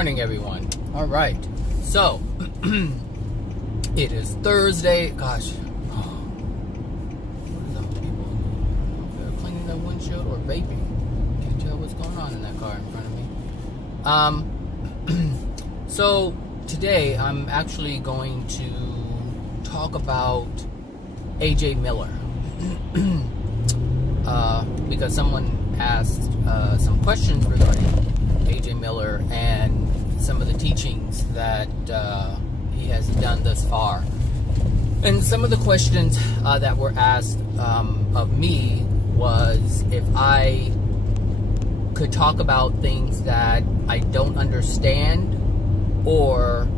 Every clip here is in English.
morning, everyone. All right. So, it is Thursday. Gosh. What are those people? They're cleaning their windshield or vaping. Can't tell what's going on in that car in front of me. So, today I'm actually going to talk about A.J. Miller. Because someone asked some questions regarding A.J. Miller and some of the teachings that he has done thus far. And some of the questions that were asked of me was if I could talk about things that I don't understand or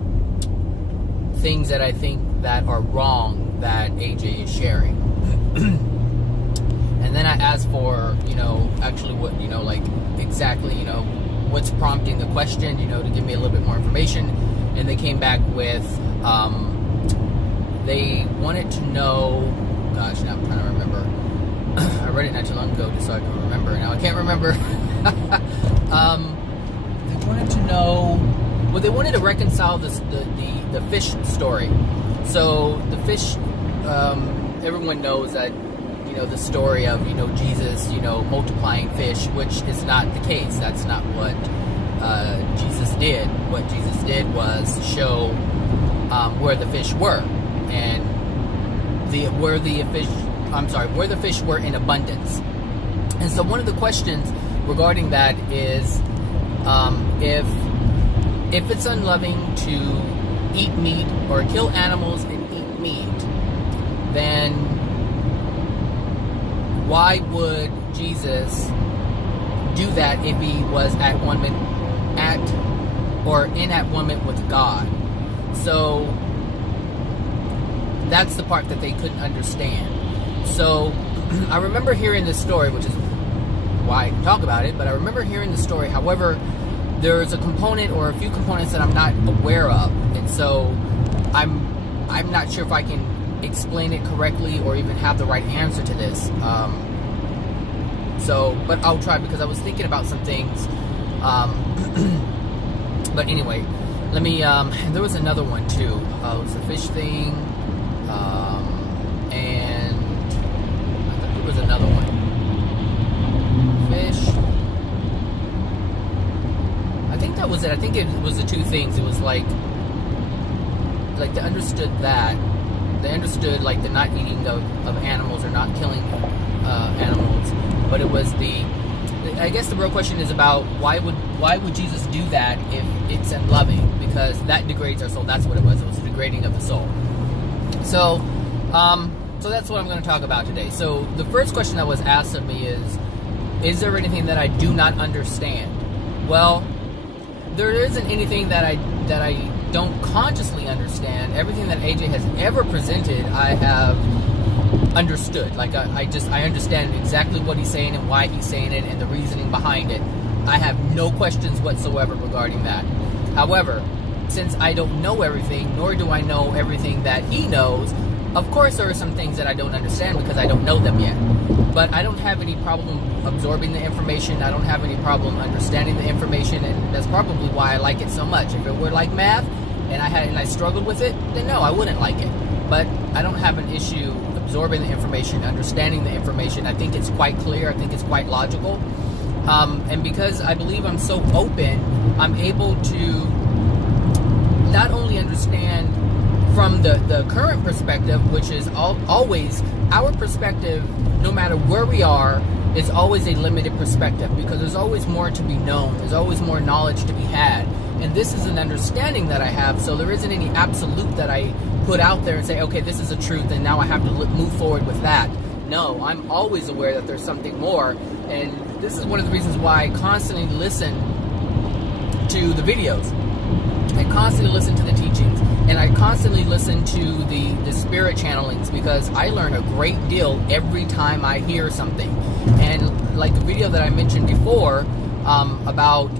things that I think that are wrong that AJ is sharing. And then I asked for, actually what, like exactly, what's prompting the question, to give me a little bit more information. And they came back with, they wanted to know, gosh, now I'm trying to remember. I read it not too long ago just so I can remember. Now I can't remember. They wanted to know, well, they wanted to reconcile the fish story. So the fish, everyone knows that, the story of, Jesus, multiplying fish, which is not the case. That's not what Jesus did. What Jesus did was show where the fish were, and where the fish were in abundance. And so one of the questions regarding that is if it's unloving to eat meat or kill animals and eat meat, then why would Jesus do that if he was at one with God? So that's the part that they couldn't understand. So I remember hearing this story, which is why I can talk about it, but I remember hearing the story. However, there's a component or a few components that I'm not aware of, and so I'm not sure if I can explain it correctly or even have the right answer to this. But I'll try, because I was thinking about some things. But anyway, let me, and there was another one too. It was a fish thing, and I thought there was another one. Fish. I think that was it. I think it was the two things. It was like they understood that. They understood like the not eating of animals or not killing animals, but it was I guess the real question is about why would Jesus do that if it's unloving? Because that degrades our soul. That's what it was. It was the degrading of the soul. So that's what I'm going to talk about today. So the first question that was asked of me is there anything that I do not understand? Well, there isn't anything that I don't consciously understand. Everything that AJ has ever presented, I have understood. Like I understand exactly what he's saying and why he's saying it and the reasoning behind it. I have no questions whatsoever regarding that. However, since I don't know everything, nor do I know everything that he knows, of course there are some things that I don't understand because I don't know them yet. But I don't have any problem absorbing the information. I don't have any problem understanding the information, and that's probably why I like it so much. If it were like math and I struggled with it, then no, I wouldn't like it. But I don't have an issue absorbing the information, understanding the information. I think it's quite clear. I think it's quite logical. And because I believe I'm so open, I'm able to not only understand from the current perspective, which is always our perspective, no matter where we are, is always a limited perspective, because there's always more to be known. There's always more knowledge to be had. And this is an understanding that I have, so there isn't any absolute that I put out there and say, okay, this is a truth, and now I have to move forward with that. No, I'm always aware that there's something more, and this is one of the reasons why I constantly listen to the videos. I constantly listen to the teachings, and I constantly listen to the spirit channelings, because I learn a great deal every time I hear something. And like the video that I mentioned before about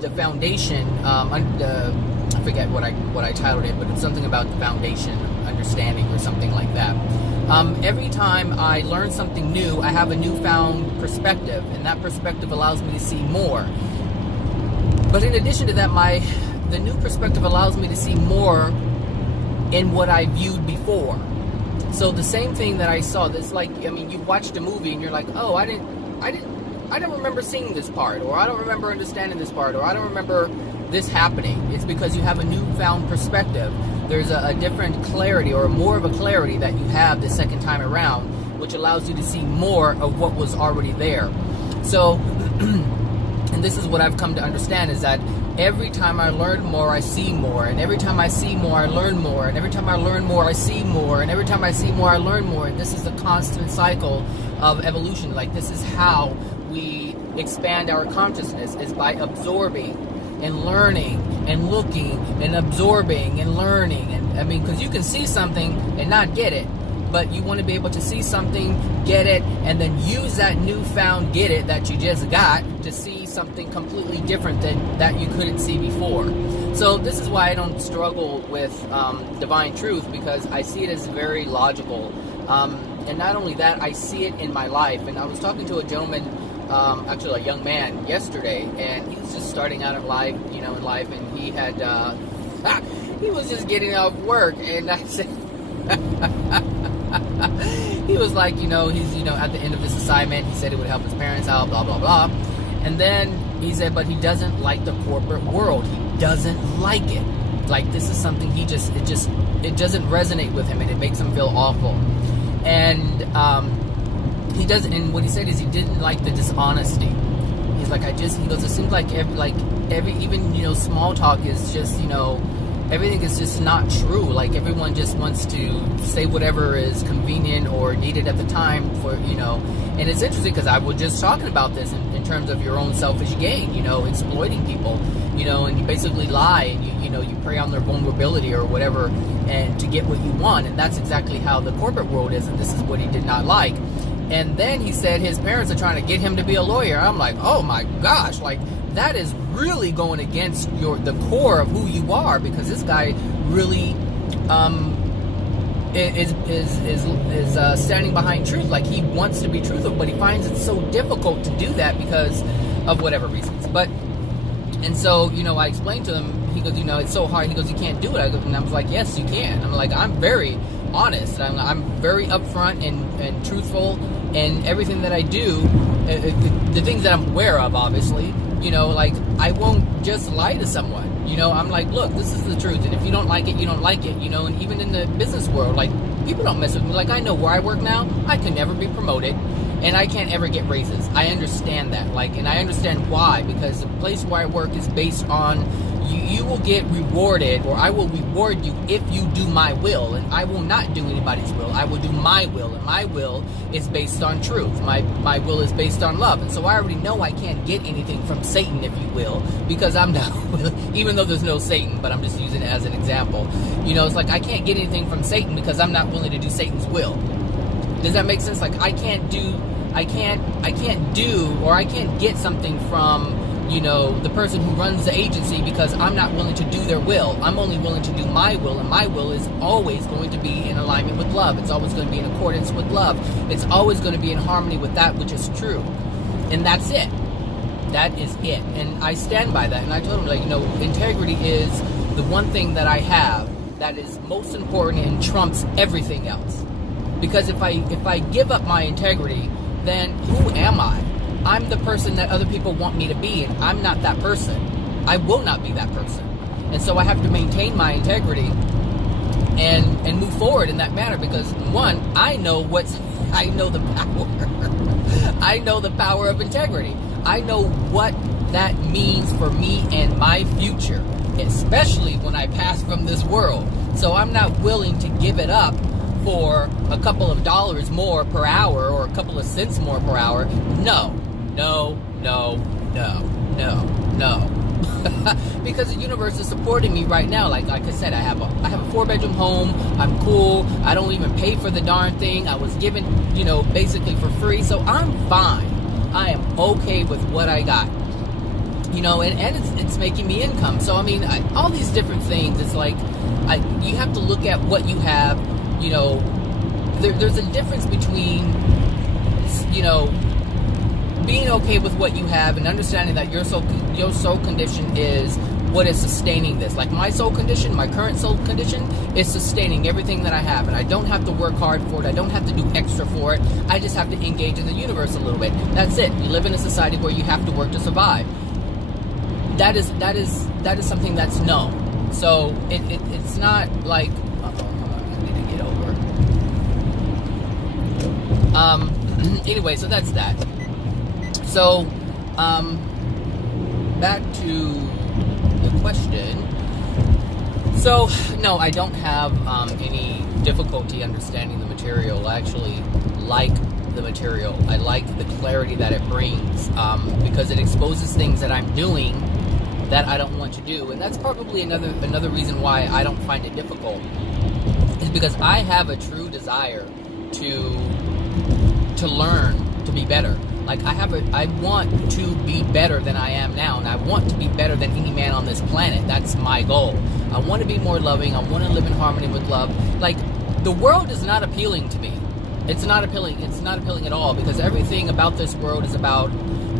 the foundation, I forget what I titled it, but it's something about the foundation understanding or something like that. Every time I learn something new, I have a newfound perspective, and that perspective allows me to see more. But in addition to that, the new perspective allows me to see more in what I viewed before. So the same thing that I saw, this like, I mean, you watched a movie and you're like, oh, I don't remember seeing this part, or I don't remember understanding this part, or I don't remember this happening. It's because you have a newfound perspective. There's a different clarity, or more of a clarity that you have the second time around, which allows you to see more of what was already there. So, and this is what I've come to understand, is that every time I learn more, I see more, and every time I see more, I learn more, and every time I learn more, I see more, and every time I see more, I learn more, and this is a constant cycle of evolution. Like, this is how we expand our consciousness, is by absorbing and learning and looking and absorbing and learning. And I mean, because you can see something and not get it, but you want to be able to see something, get it, and then use that newfound get it that you just got to see something completely different than that you couldn't see before. So this is why I don't struggle with divine truth, because I see it as very logical. And not only that, I see it in my life. And I was talking to a gentleman, actually a young man, yesterday, and he was just starting out in life, and he had, he was just getting off work, and I said, he was like, he's, at the end of this assignment, he said it would help his parents out, blah, blah, blah. And then he said, but he doesn't like the corporate world. He doesn't like it. Like, this is something it doesn't resonate with him, and it makes him feel awful. And he doesn't, and what he said is he didn't like the dishonesty. He's like, he goes, it seems like every even, small talk is just, everything is just not true. Like, everyone just wants to say whatever is convenient or needed at the time for, and it's interesting because I was just talking about this in terms of your own selfish gain, exploiting people, and you basically lie, and you prey on their vulnerability or whatever, and to get what you want. And that's exactly how the corporate world is, and this is what he did not like. And then he said his parents are trying to get him to be a lawyer. I'm like, oh my gosh, like, that is really going against the core of who you are, because this guy really is standing behind truth. Like, he wants to be truthful, but he finds it so difficult to do that because of whatever reasons. And so, I explained to him, he goes, it's so hard. He goes, you can't do it. And I was like, yes, you can. I'm like, I'm very honest. I'm very upfront and truthful in everything that I do. The things that I'm aware of, obviously. Like, I won't just lie to someone. I'm like, look, this is the truth, and if you don't like it, you don't like it. And even in the business world, like, people don't mess with me. Like, I know where I work now, I could never be promoted, and I can't ever get raises. I understand that, and I understand why, because the place where I work is based on you will get rewarded, or I will reward you if you do my will, and I will not do anybody's will. I will do my will, and my will is based on truth. My will is based on love, and so I already know I can't get anything from Satan, if you will, because I'm not, even though there's no Satan, but I'm just using it as an example. It's like I can't get anything from Satan because I'm not willing to do Satan's will. Does that make sense? Like, I can't get something from the person who runs the agency because I'm not willing to do their will. I'm only willing to do my will, and my will is always going to be in alignment with love. It's always going to be in accordance with love. It's always going to be in harmony with that which is true. And that's it. That is it. And I stand by that. And I told him, like, integrity is the one thing that I have that is most important and trumps everything else. Because if I give up my integrity, then who am I? I'm the person that other people want me to be, and I'm not that person. I will not be that person. And so I have to maintain my integrity and move forward in that manner, because one, I know the power. I know the power of integrity. I know what that means for me and my future, especially when I pass from this world. So I'm not willing to give it up for a couple of dollars more per hour or a couple of cents more per hour. No. Because the universe is supporting me right now. Like I said, I have a 4-bedroom home. I'm cool. I don't even pay for the darn thing. I was given, basically for free. So I'm fine. I am okay with what I got. And it's making me income. So I mean, all these different things. It's like you have to look at what you have. There's a difference between being okay with what you have and understanding that your soul condition is what is sustaining this. Like my soul condition, my current soul condition is sustaining everything that I have, and I don't have to work hard for it. I don't have to do extra for it. I just have to engage in the universe a little bit. That's it. We live in a society where you have to work to survive. That is something that's known. So it's not like I need to get over. Anyway, so that's that. So back to the question. So no, I don't have any difficulty understanding the material. I actually like the material. I like the clarity that it brings, because it exposes things that I'm doing that I don't want to do. And that's probably another reason why I don't find it difficult, is because I have a true desire to learn, to be better. Like I want to be better than I am now, and I want to be better than any man on this planet. That's my goal. I want to be more loving. I want to live in harmony with love. Like, the world is not appealing to me. It's not appealing. It's not appealing at all, because everything about this world is about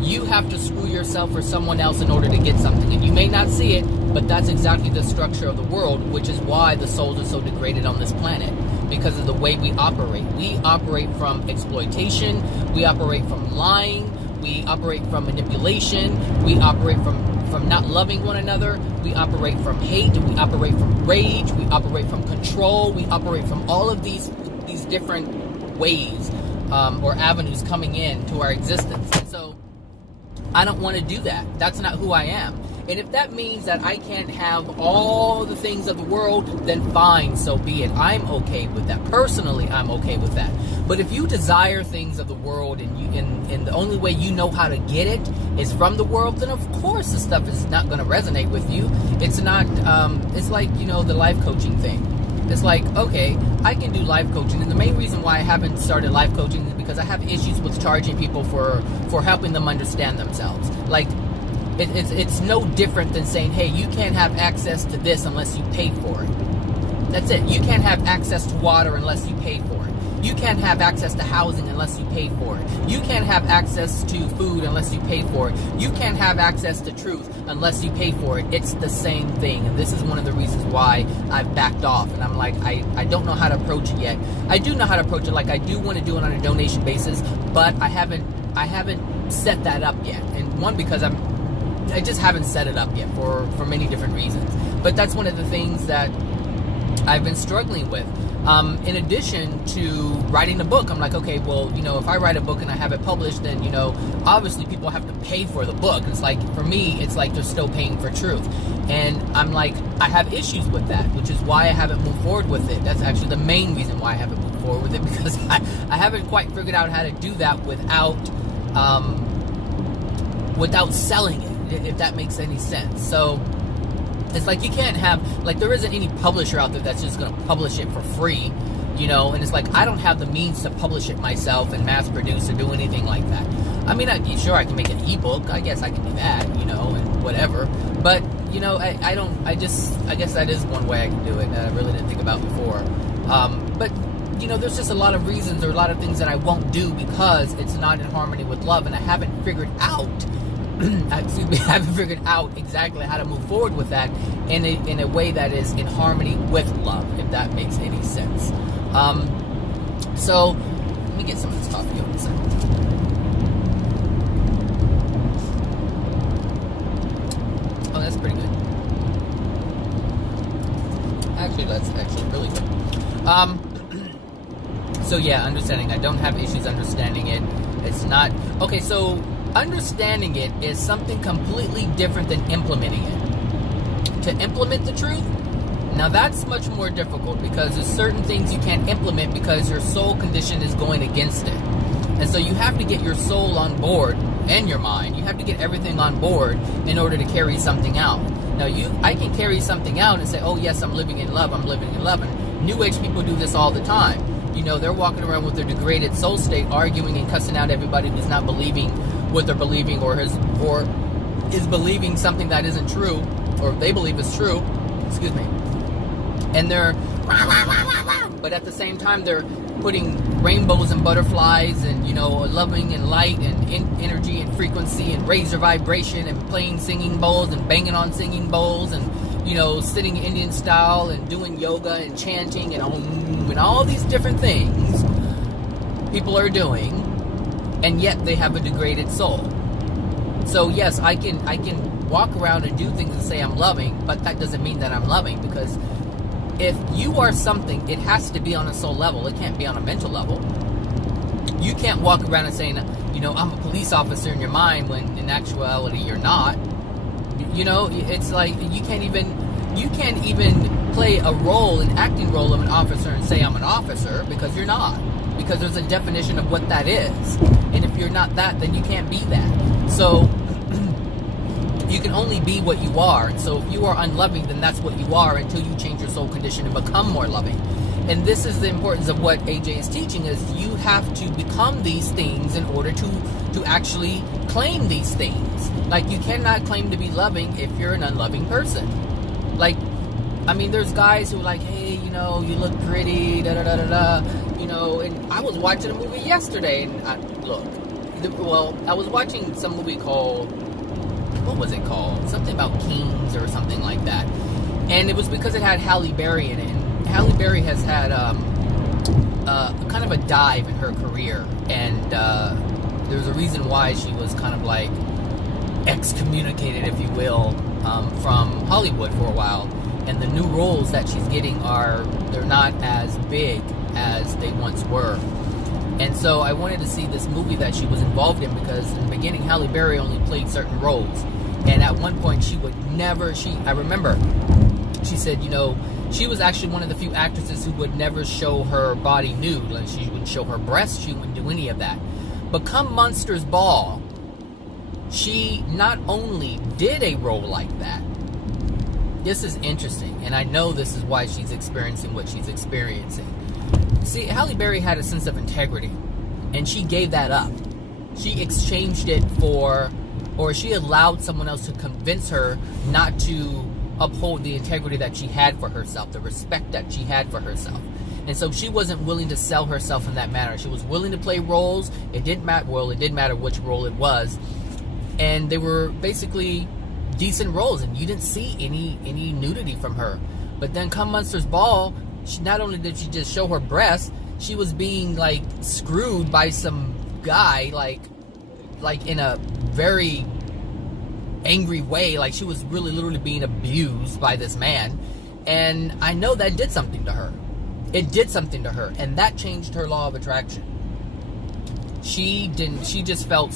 you have to screw yourself or someone else in order to get something. And you may not see it, but that's exactly the structure of the world, which is why the souls are so degraded on this planet, because of the way we operate. We operate from exploitation. We operate from lying. We operate from manipulation. We operate from not loving one another. We operate from hate. We operate from rage. We operate from control. We operate from all of these different ways or avenues coming in to our existence. And so I don't want to do that. That's not who I am. And if that means that I can't have all the things of the world, then fine, so be it. I'm okay with that. Personally, I'm okay with that. But if you desire things of the world and the only way you know how to get it is from the world, then of course the stuff is not going to resonate with you. It's not, it's like, the life coaching thing. It's like, okay, I can do life coaching, and the main reason why I haven't started life coaching is because I have issues with charging people for helping them understand themselves. Like, it's no different than saying, hey, you can't have access to this unless you pay for it. That's it. You can't have access to water unless you pay for it. You can't have access to housing unless you pay for it. You can't have access to food unless you pay for it. You can't have access to truth unless you pay for it. It's the same thing. And this is one of the reasons why I've backed off. And I'm like, I don't know how to approach it yet. I do know how to approach it. Like, I do want to do it on a donation basis, but I haven't set that up yet. And one, because I just haven't set it up yet for many different reasons. But that's one of the things that I've been struggling with. In addition to writing the book, I'm like, okay, well, if I write a book and I have it published, then, obviously people have to pay for the book. It's like, for me, it's like they're still paying for truth. And I'm like, I have issues with that, which is why I haven't moved forward with it. That's actually the main reason why I haven't moved forward with it, because I haven't quite figured out how to do that without selling it, if that makes any sense. So it's like, you can't have, like, there isn't any publisher out there that's just going to publish it for free, and it's like, I don't have the means to publish it myself and mass produce or do anything like that. I mean, sure, I can make an ebook. I guess I can do that, and whatever. But, I guess that is one way I can do it that I really didn't think about before. But, there's just a lot of reasons or a lot of things that I won't do because it's not in harmony with love, and I haven't figured out exactly how to move forward with that in a way that is in harmony with love, if that makes any sense. So let me get some of this coffee on this side. Oh, that's pretty good. Actually, that's actually really good. So yeah, understanding. I don't have issues understanding it. It's not okay. So understanding it is something completely different than implementing it. To implement the truth, now that's much more difficult, because there's certain things you can't implement because your soul condition is going against it. And so you have to get your soul on board and your mind. You have to get everything on board in order to carry something out. Now I can carry something out and say, oh yes, I'm living in love, I'm living in love. And New Age people do this all the time. They're walking around with their degraded soul state, arguing and cussing out everybody who's not believing what they're believing, or is believing something that isn't true, or they believe is true. Excuse me. and they're rah, rah, rah, rah, rah. But at the same time they're putting rainbows and butterflies and, you know, loving and light and energy and frequency and razor vibration and playing singing bowls and banging on singing bowls and, you know, sitting Indian style and doing yoga and chanting and all these different things people are doing, and yet they have a degraded soul. So yes, I can walk around and do things and say I'm loving, but that doesn't mean that I'm loving, because if you are something, it has to be on a soul level. It can't be on a mental level. You can't walk around and saying, you know, I'm a police officer in your mind when in actuality you're not. You know, it's like you can't even play a role, an acting role of an officer and say I'm an officer, because you're not. Because there's a definition of what that is. And if you're not that, then you can't be that. So you can only be what you are. And so if you are unloving, then that's what you are until you change your soul condition and become more loving. And this is the importance of what AJ is teaching, is you have to become these things in order to actually claim these things. Like, you cannot claim to be loving if you're an unloving person. Like, I mean, there's guys who are like, hey, you know, you look pretty, da-da-da-da-da, you know, and I was watching a movie yesterday, and I was watching some movie called, what was it called? Something about kings or something like that. And it was because it had Halle Berry in it. And Halle Berry has had kind of a dive in her career. And there's a reason why she was kind of like excommunicated, if you will, from Hollywood for a while. And the new roles that she's getting they're not as big as they once were. And so I wanted to see this movie that she was involved in, because in the beginning, Halle Berry only played certain roles. And at one point, I remember, she said, you know, she was actually one of the few actresses who would never show her body nude. Like, she wouldn't show her breasts, she wouldn't do any of that. But come Monsters Ball, she not only did a role like that. This is interesting, and I know this is why she's experiencing what she's experiencing. See, Halle Berry had a sense of integrity, and she gave that up. She exchanged it she allowed someone else to convince her not to uphold the integrity that she had for herself, the respect that she had for herself. And so she wasn't willing to sell herself in that manner. She was willing to play roles. It didn't matter which role it was. And they were basically decent roles, and you didn't see any nudity from her. But then come Monsters Ball, not only did she just show her breasts, she was being like screwed by some guy, like in a very angry way. Like, she was really literally being abused by this man. And I know that did something to her. It did something to her, and that changed her law of attraction. She just felt,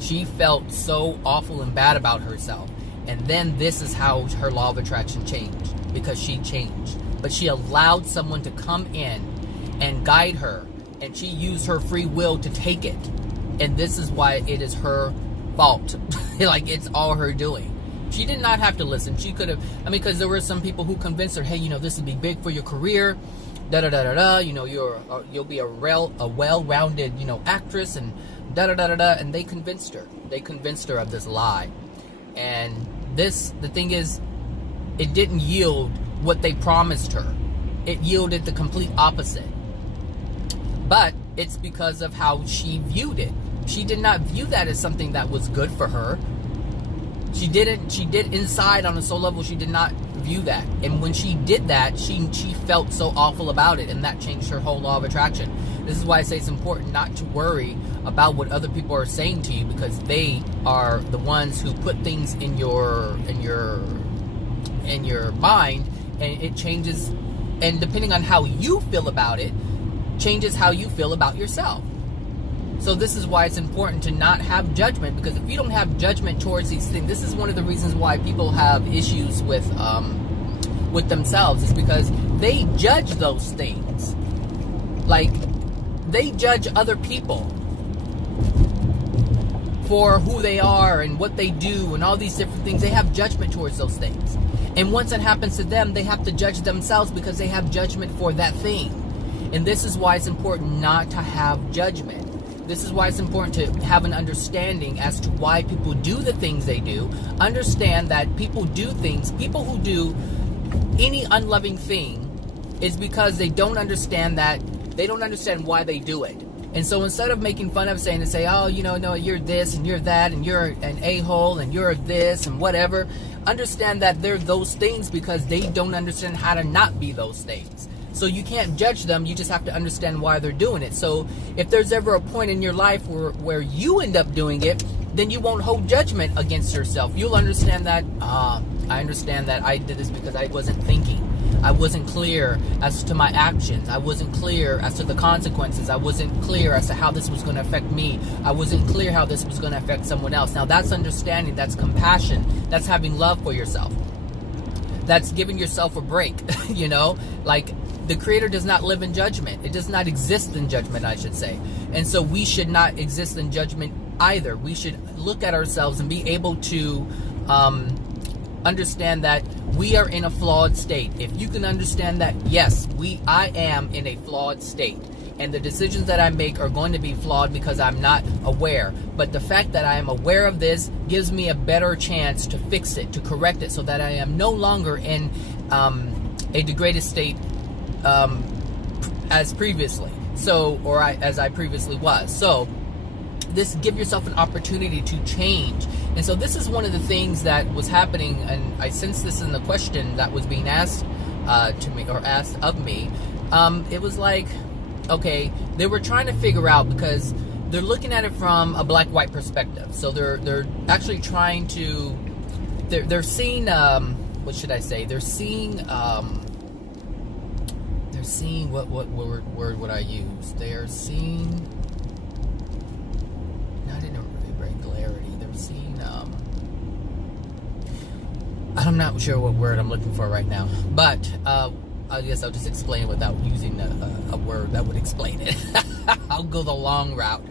she felt so awful and bad about herself. And then this is how her law of attraction changed, because she changed. But she allowed someone to come in and guide her, and she used her free will to take it. And this is why it is her fault. Like, it's all her doing. She did not have to listen. She could have, because there were some people who convinced her, hey, you know, this would be big for your career, da-da-da-da-da, you know, you'll be a well-rounded, you know, actress, and da-da-da-da-da, and they convinced her. They convinced her of this lie. And the thing is, it didn't yield what they promised her. It yielded the complete opposite. But it's because of how she viewed it. She did not view that as something that was good for her. She did inside on a soul level, she did not view that. And when she did that, she felt so awful about it, and that changed her whole law of attraction. This is why I say it's important not to worry about what other people are saying to you, because they are the ones who put things in your mind, and it changes, and depending on how you feel about it, changes how you feel about yourself. So this is why it's important to not have judgment, because if you don't have judgment towards these things, this is one of the reasons why people have issues with themselves, is because they judge those things. Like, they judge other people for who they are and what they do and all these different things. They have judgment towards those things. And once it happens to them, they have to judge themselves because they have judgment for that thing. And this is why it's important not to have judgment. This is why it's important to have an understanding as to why people do the things they do. Understand that people do things. People who any unloving thing is because they don't understand why they do it. And so instead of making fun of saying, oh, no, you're this and you're that and you're an a-hole and you're this and whatever, understand that they're those things because they don't understand how to not be those things. So you can't judge them, you just have to understand why they're doing it. So if there's ever a point in your life where you end up doing it, then you won't hold judgment against yourself. You'll understand that, I understand that I did this because I wasn't thinking. I wasn't clear as to my actions. I wasn't clear as to the consequences. I wasn't clear as to how this was going to affect me. I wasn't clear how this was going to affect someone else. Now that's understanding, that's compassion, that's having love for yourself. That's giving yourself a break, like the Creator does not live in judgment. It does not exist in judgment, I should say. And so we should not exist in judgment either. We should look at ourselves and be able to understand that we are in a flawed state. If you can understand that, yes, I am in a flawed state, and the decisions that I make are going to be flawed because I'm not aware. But the fact that I am aware of this gives me a better chance to fix it, to correct it, so that I am no longer in a degraded state as previously. As I previously was. So give yourself an opportunity to change. And so this is one of the things that was happening, and I sensed this in the question that was being asked to me, or asked of me. It was like, okay, they were trying to figure out, because they're looking at it from a black-white perspective. So they're actually trying to, they're seeing, what should I say? They're seeing what word would I use? They're seeing, not in a really great clarity. They're seeing, I'm not sure what word I'm looking for right now, but I guess I'll just explain it without using a word that would explain it. I'll go the long route.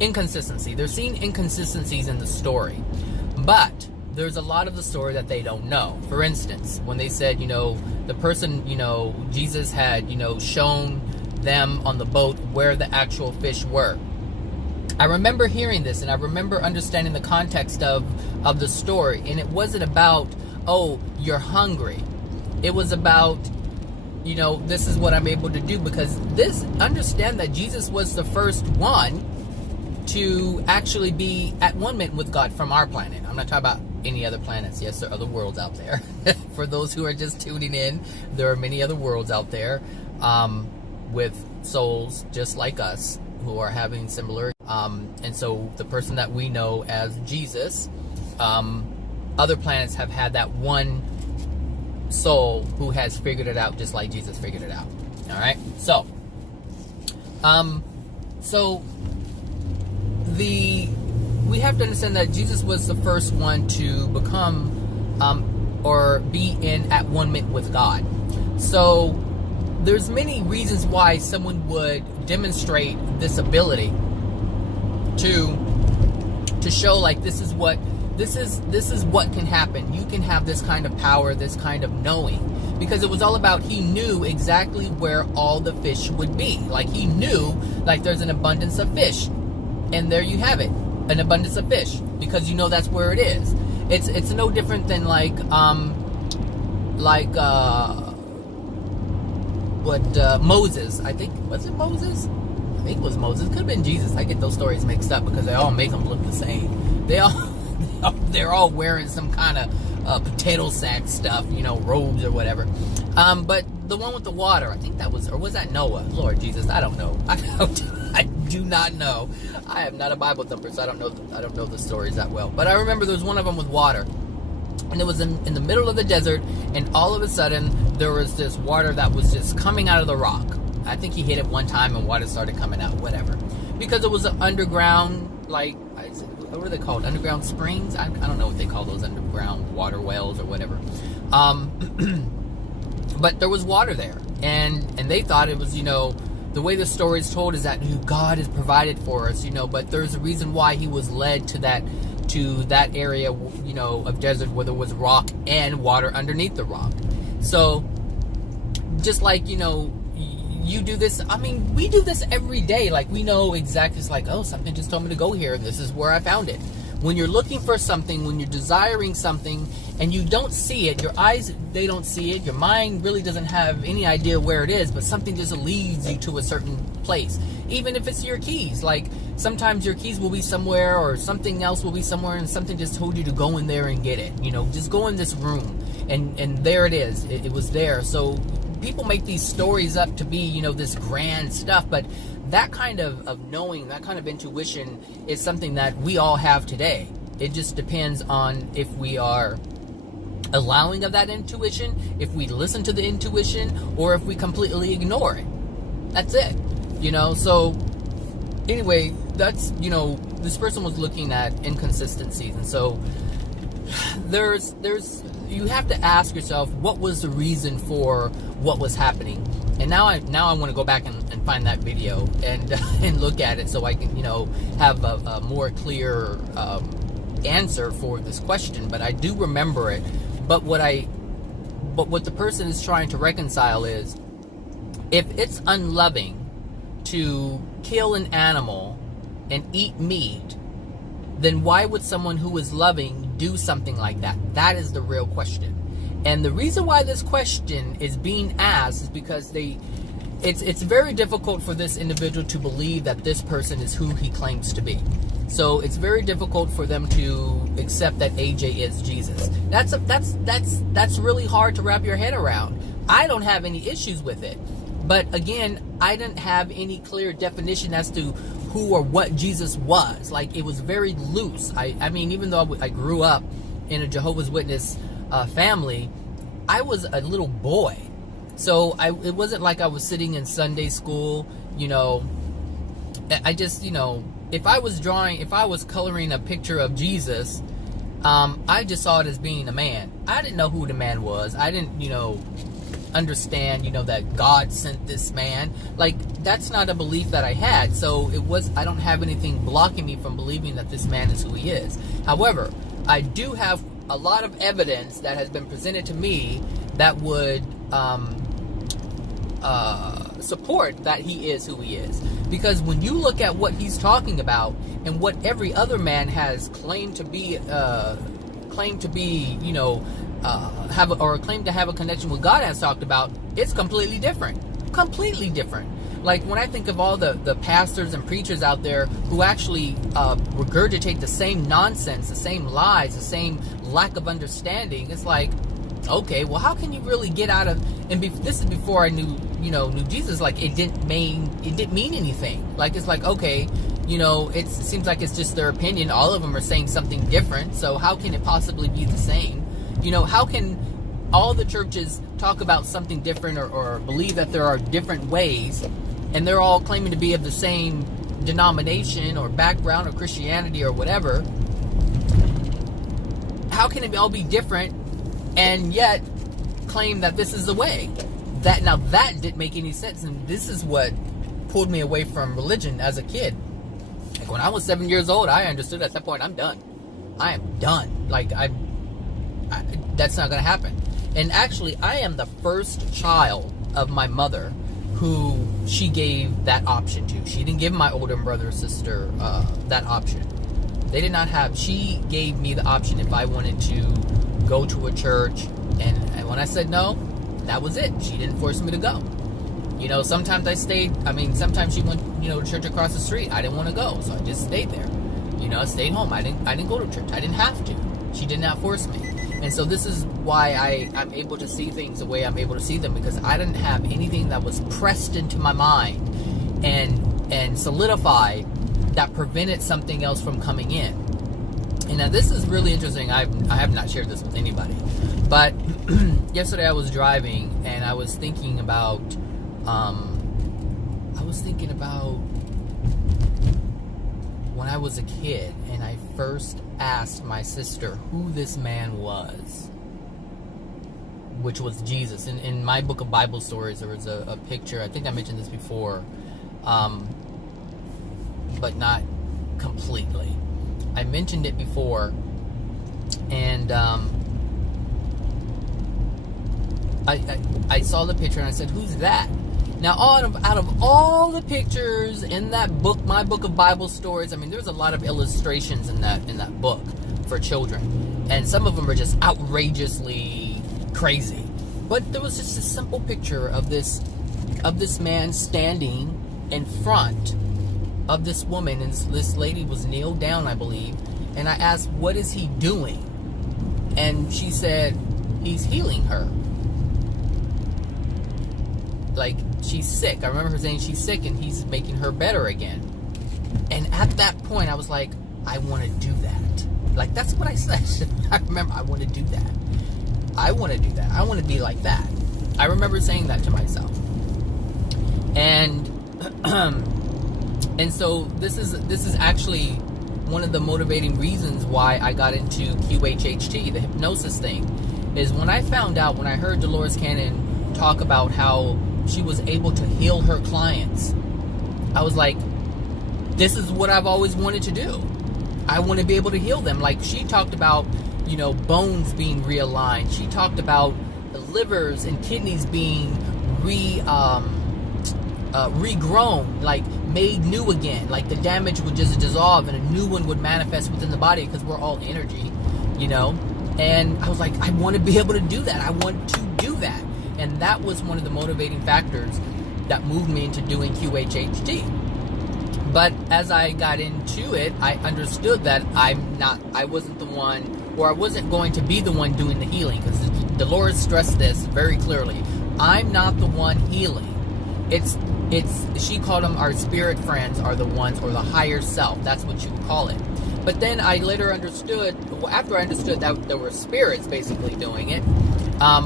Inconsistency. They're seeing inconsistencies in the story, but there's a lot of the story that they don't know. For instance, when they said, the person, Jesus had, shown them on the boat where the actual fish were. I remember hearing this, and I remember understanding the context of the story. And it wasn't about, oh, you're hungry. It was about, this is what I'm able to do. Because understand that Jesus was the first one to actually be at one with God from our planet. I'm not talking about any other planets. Yes, there are other worlds out there. For those who are just tuning in, there are many other worlds out there with souls just like us who are having similar. And so the person that we know as Jesus, other planets have had that one soul who has figured it out just like Jesus figured it out. All right. So we have to understand that Jesus was the first one to become or be at one with God. So there's many reasons why someone would demonstrate this ability to show, like, this is what can happen. You can have this kind of power, this kind of knowing, because it was all about, he knew exactly where all the fish would be. Like, he knew, like, there's an abundance of fish, and there you have it, an abundance of fish, because that's where it is. It's no different than Moses, I think. Was it Moses? I think it was Moses. Could have been Jesus. I get those stories mixed up because they all make them look the same. They're all wearing some kind of potato sack stuff, robes or whatever. But the one with the water, I think that was, or was that Noah? Lord Jesus, I don't know. I do not know. I am not a Bible thumper, so I don't know the stories that well. But I remember there was one of them with water. And it was in the middle of the desert, and all of a sudden, there was this water that was just coming out of the rock. I think he hit it one time, and water started coming out, whatever. Because it was an underground, what are they called? Underground springs? I don't know what they call those underground water wells or whatever. But there was water there. And they thought it was, the way the story is told is that God has provided for us, but there's a reason why he was led to that area, of desert where there was rock and water underneath the rock. So, just like, you do this, we do this every day. Like, we know exactly, it's like, oh, something just told me to go here, and this is where I found it. When you're looking for something, when you're desiring something, and you don't see it. Your eyes, they don't see it. Your mind really doesn't have any idea where it is, but something just leads you to a certain place. Even if it's your keys, like sometimes your keys will be somewhere, or something else will be somewhere, and something just told you to go in there and get it. Just go in this room, and there it is. It was there. So people make these stories up to be, this grand stuff, but that kind of knowing, that kind of intuition is something that we all have today. It just depends on if we are allowing of that intuition, if we listen to the intuition, or if we completely ignore it. That's it. So anyway, that's, this person was looking at inconsistencies, and so there's you have to ask yourself, what was the reason for what was happening? And now I want to go back and find that video and and look at it, so I can have a more clear answer for this question. But I do remember it. But what the person is trying to reconcile is, if it's unloving to kill an animal and eat meat, then why would someone who is loving do something like that? That is the real question. And the reason why this question is being asked is because it's very difficult for this individual to believe that this person is who he claims to be. So it's very difficult for them to accept that AJ is Jesus. That's really hard to wrap your head around. I don't have any issues with it. But again, I didn't have any clear definition as to who or what Jesus was. Like, it was very loose. I mean, even though I grew up in a Jehovah's Witness family, I was a little boy. So it wasn't like I was sitting in Sunday school, I just, if I was coloring a picture of Jesus, I just saw it as being a man. I didn't know who the man was. I didn't, understand, that God sent this man. Like, that's not a belief that I had. So I don't have anything blocking me from believing that this man is who he is. However, I do have a lot of evidence that has been presented to me that would support that he is who he is. Because when you look at what he's talking about and what every other man has claimed to be, claim to have a connection with God has talked about, it's completely different. Completely different. Like, when I think of all the pastors and preachers out there who actually regurgitate the same nonsense, the same lies, the same lack of understanding, it's like, okay, well, how can you really get out of? And this is before I knew Jesus. Like, it didn't mean anything. Like, it's like, okay, it seems like it's just their opinion. All of them are saying something different. So how can it possibly be the same? How can all the churches talk about something different or believe that there are different ways, and they're all claiming to be of the same denomination or background or Christianity or whatever? How can it all be different and yet claim that this is the way? That didn't make any sense, and this is what pulled me away from religion as a kid. Like, when I was 7 years old, I understood at that point, I'm done. I am done. Like, that's not going to happen. And actually, I am the first child of my mother who she gave that option to. She didn't give my older brother or sister that option. They did not have. She gave me the option if I wanted to go to a church, and when I said no, that was it. She didn't force me to go. Sometimes I stayed. Sometimes she went, to church across the street. I didn't want to go, so I just stayed there. I stayed home. I didn't go to church. I didn't have to. She did not force me. And so this is why I'm able to see things the way I'm able to see them, because I didn't have anything that was pressed into my mind and solidified that prevented something else from coming in. And now this is really interesting. I have not shared this with anybody. But yesterday I was driving and I was thinking about when I was a kid and I first asked my sister who this man was, which was Jesus. In my book of Bible stories, there was a picture. I think I mentioned this before, but not completely. I mentioned it before, and I saw the picture and I said, "Who's that?" Now, out of all the pictures in that book, my book of Bible stories, there's a lot of illustrations in that book for children. and some of them are just outrageously crazy. But there was just a simple picture of this man standing in front of this woman, and this lady was kneeled down, I believe, and I asked, what is he doing? And she said, he's healing her. Like, she's sick. I remember her saying she's sick and he's making her better again. And at that point, I was like, I want to do that. Like, that's what I said. I remember, I want to do that. I want to do that. I want to be like that. I remember saying that to myself. And and so this is actually one of the motivating reasons why I got into QHHT, the hypnosis thing, is when I heard Dolores Cannon talk about how she was able to heal her clients, I was like, this is what I've always wanted to do. I want to be able to heal them. Like, she talked about, bones being realigned. She talked about the livers and kidneys being regrown, like made new again. Like, the damage would just dissolve and a new one would manifest within the body, because we're all energy, And I was like, I want to be able to do that. I want to do that. And that was one of the motivating factors that moved me into doing QHHT. But as I got into it, I understood that I wasn't the one, or I wasn't going to be the one doing the healing, because Dolores stressed this very clearly. I'm not the one healing. She called them our spirit friends are the ones, or the higher self. That's what you would call it. But then I later understood, after I understood that there were spirits basically doing it, I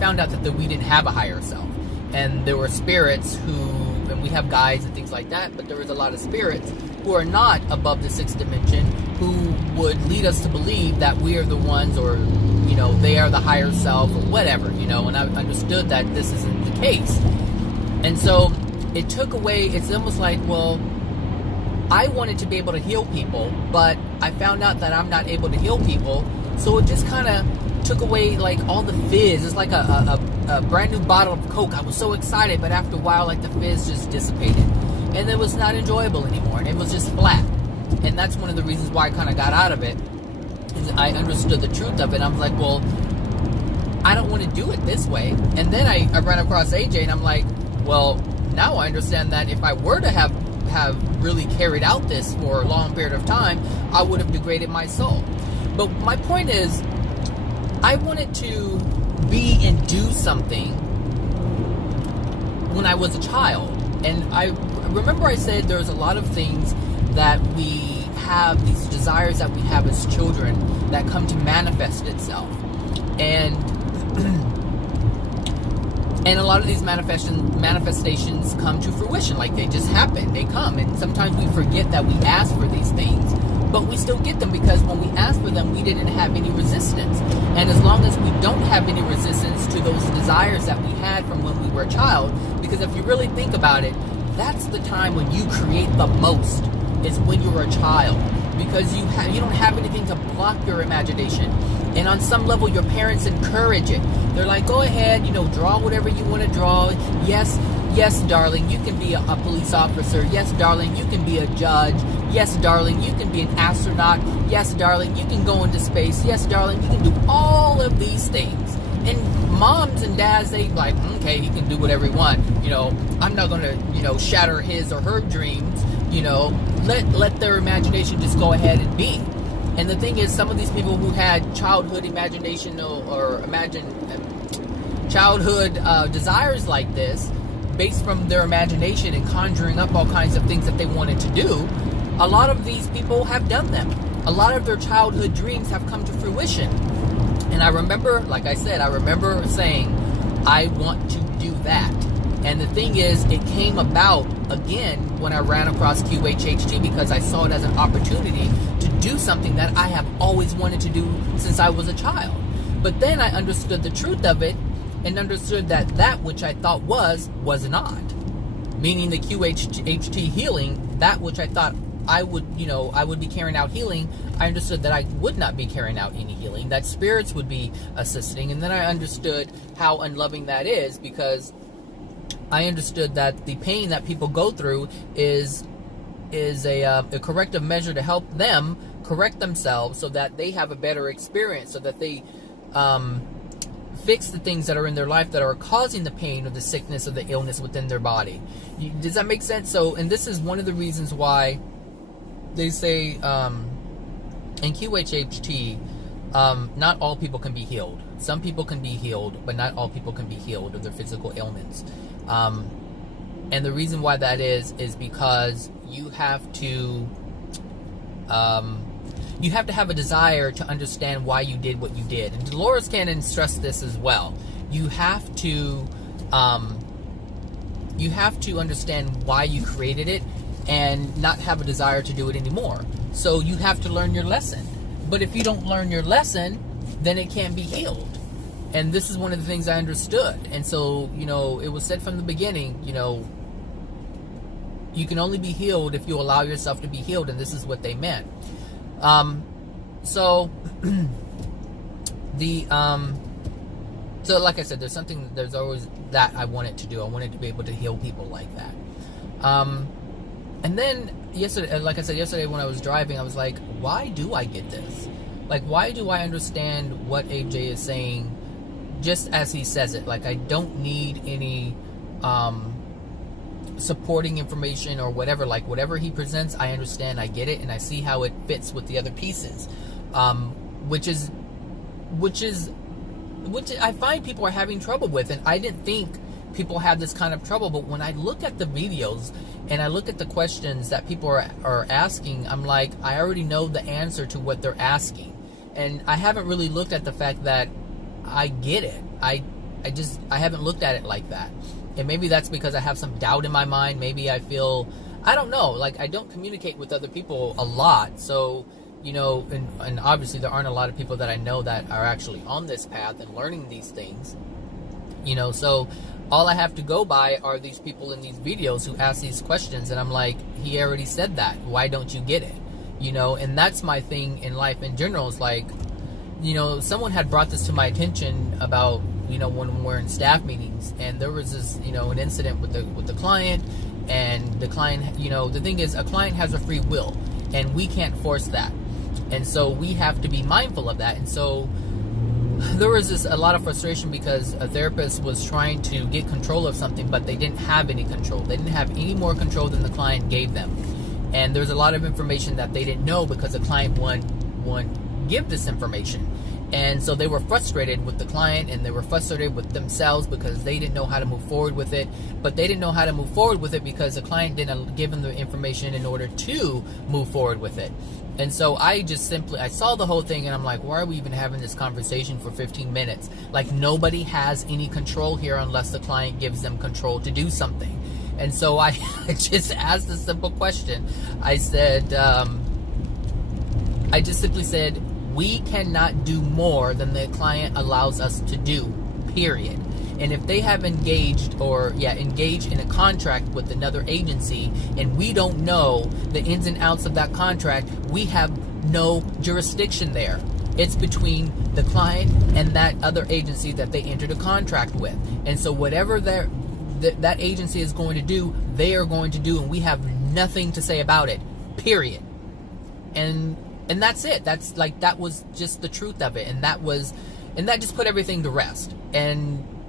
found out that we didn't have a higher self. And there were spirits and we have guides and things like that, but there was a lot of spirits who are not above the sixth dimension, who would lead us to believe that we are the ones, or, they are the higher self, or whatever, and I understood that this isn't the case. And so it took away, it's almost like, well, I wanted to be able to heal people, but I found out that I'm not able to heal people, so it just kind of took away, like, all the fizz. It's like a brand new bottle of Coke. I was so excited, but after a while, like, the fizz just dissipated, and it was not enjoyable anymore, and it was just flat. And that's one of the reasons why I kind of got out of it, is I understood the truth of it. I was like, well, I don't want to do it this way. And then I ran across AJ, and I'm like, well, now I understand that if I were to have really carried out this for a long period of time, I would have degraded my soul. But my point is, I wanted to be and do something when I was a child. And I remember I said there's a lot of things that we have, these desires that we have as children, that come to manifest itself. And a lot of these manifestations come to fruition. Like, they just happen. They come. And sometimes we forget that we asked for these things. But we still get them, because when we asked for them, we didn't have any resistance. And as long as we don't have any resistance to those desires that we had from when we were a child, because if you really think about it, that's the time when you create the most, is when you're a child. Because you don't have anything to block your imagination. And on some level, your parents encourage it. They're like, go ahead, draw whatever you want to draw. Yes, darling, you can be a police officer. Yes, darling, you can be a judge. Yes, darling, you can be an astronaut. Yes, darling, you can go into space. Yes, darling, you can do all of these things. And moms and dads, they like, okay, he can do whatever he wants. I'm not going to, shatter his or her dreams. Let their imagination just go ahead and be. And the thing is, some of these people who had childhood imagination or childhood desires like this, based from their imagination and conjuring up all kinds of things that they wanted to do, a lot of these people have done them. A lot of their childhood dreams have come to fruition. And I remember, like I said, saying, I want to do that. And the thing is, it came about again when I ran across QHHT, because I saw it as an opportunity to do something that I have always wanted to do since I was a child. But then I understood the truth of it, and understood that which I thought was not. Meaning the QHHT healing, that which I thought I would be carrying out healing, I understood that I would not be carrying out any healing, that spirits would be assisting. And then I understood how unloving that is, because I understood that the pain that people go through is a corrective measure to help them correct themselves so that they have a better experience, so that they fix the things that are in their life that are causing the pain or the sickness or the illness within their body. Does that make sense? So, and this is one of the reasons why they say in QHHT, not all people can be healed. Some people can be healed, but not all people can be healed of their physical ailments. And the reason why that is because you have to have a desire to understand why you did what you did. And Dolores Cannon stressed this as well. You have to understand why you created it and not have a desire to do it anymore. So you have to learn your lesson. But if you don't learn your lesson, then it can't be healed. And this is one of the things I understood. And so, it was said from the beginning, you can only be healed if you allow yourself to be healed. And this is what they meant. So like I said, there's always that I wanted to do. I wanted to be able to heal people like that. And then yesterday, like I said, yesterday when I was driving, I was like, why do I get this? Like, why do I understand what AJ is saying just as he says it? Like, I don't need any supporting information or whatever. Like, whatever he presents, I understand, I get it, and I see how it fits with the other pieces. Which I find people are having trouble with, and I didn't think people had this kind of trouble. But when I look at the videos and I look at the questions that people are asking, I'm like, I already know the answer to what they're asking. And I haven't really looked at the fact that I get it. I haven't looked at it like that. And maybe that's because I have some doubt in my mind. Maybe I feel, I don't know, like I don't communicate with other people a lot. So, and obviously there aren't a lot of people that I know that are actually on this path and learning these things. So all I have to go by are these people in these videos who ask these questions. And I'm like, he already said that. Why don't you get it? And that's my thing in life in general. Is like, someone had brought this to my attention about, when we're in staff meetings, and there was this, an incident with the client, and the client, the thing is, a client has a free will, and we can't force that. And so we have to be mindful of that. And so there was a lot of frustration because a therapist was trying to get control of something, but they didn't have any control. They didn't have any more control than the client gave them. And there's a lot of information that they didn't know because the client wouldn't give this information. And so they were frustrated with the client, and they were frustrated with themselves because they didn't know how to move forward with it. But they didn't know how to move forward with it because the client didn't give them the information in order to move forward with it. And so I saw the whole thing, and I'm like, why are we even having this conversation for 15 minutes? Like, nobody has any control here unless the client gives them control to do something. And so I just asked a simple question. I said, I just simply said, we cannot do more than the client allows us to do, period. And if they have engaged in a contract with another agency and we don't know the ins and outs of that contract, we have no jurisdiction there. It's between the client and that other agency that they entered a contract with. And so whatever that agency is going to do, they are going to do, and we have nothing to say about it, period. And that's it. That was just the truth of it. And that just put everything to rest.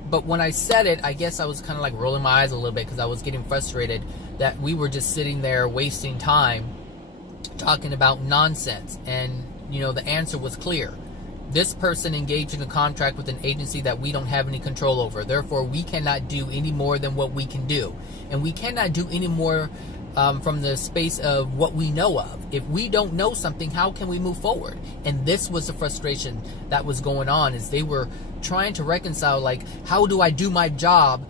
But when I said it, I guess I was kind of like rolling my eyes a little bit because I was getting frustrated that we were just sitting there wasting time talking about nonsense. And, the answer was clear. This person engaged in a contract with an agency that we don't have any control over. Therefore, we cannot do any more than what we can do. And we cannot do any more from the space of what we know of. If we don't know something, how can we move forward? And this was the frustration that was going on, is they were trying to reconcile, like, how do I do my job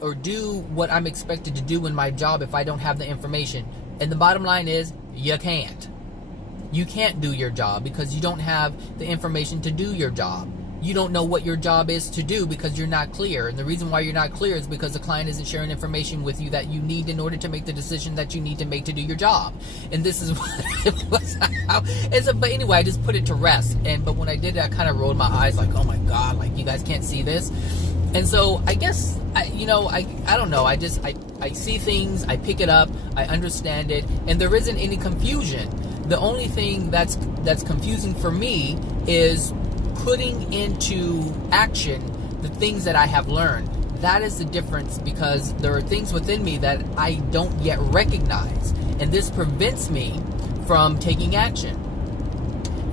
or do what I'm expected to do in my job if I don't have the information? And the bottom line is, you can't. You can't do your job because you don't have the information to do your job. You don't know what your job is to do because you're not clear. And the reason why you're not clear is because the client isn't sharing information with you that you need in order to make the decision that you need to make to do your job. And this is what it was. But anyway, I just put it to rest. But when I did it, I kind of rolled my eyes like, oh my God, like, you guys can't see this. And so I guess, I don't know. I see things, I pick it up, I understand it, and there isn't any confusion. The only thing that's confusing for me is putting into action the things that I have learned. That is the difference, because there are things within me that I don't yet recognize, and this prevents me from taking action.